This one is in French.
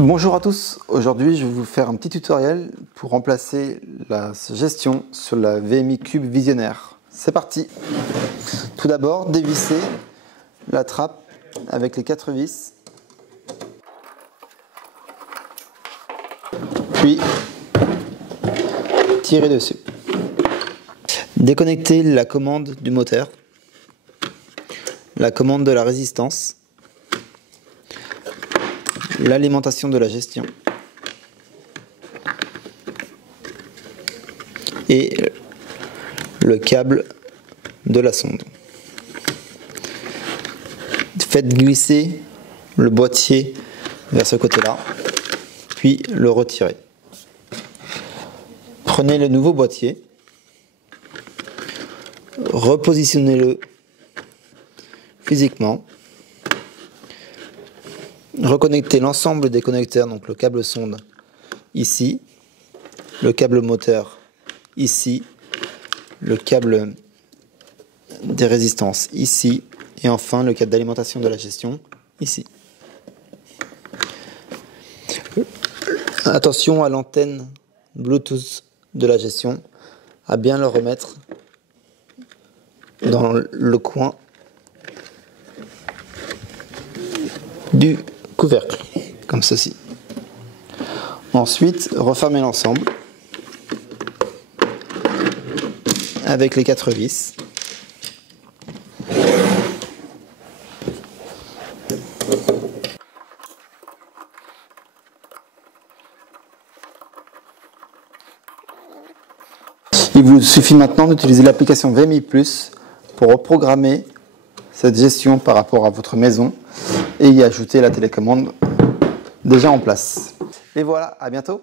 Bonjour à tous, aujourd'hui je vais vous faire un petit tutoriel pour remplacer la gestion sur la VMI Cube Visionnaire. C'est parti. Tout d'abord, dévisser la trappe avec les 4 vis, puis tirer dessus. Déconnecter la commande du moteur, la commande de la résistance, l'alimentation de la gestion et le câble de la sonde. Faites glisser le boîtier vers ce côté-là, puis le retirez. Prenez le nouveau boîtier, repositionnez-le physiquement. Reconnectez l'ensemble des connecteurs, donc le câble sonde ici, le câble moteur ici, le câble des résistances ici, et enfin le câble d'alimentation de la gestion ici. Attention à l'antenne Bluetooth de la gestion, à bien le remettre dans le coin du couvercle, comme ceci. Ensuite, refermez l'ensemble avec les 4 vis. Il vous suffit maintenant d'utiliser l'application VMI+ pour reprogrammer cette gestion par rapport à votre maison et y ajouter la télécommande déjà en place. Et voilà, à bientôt.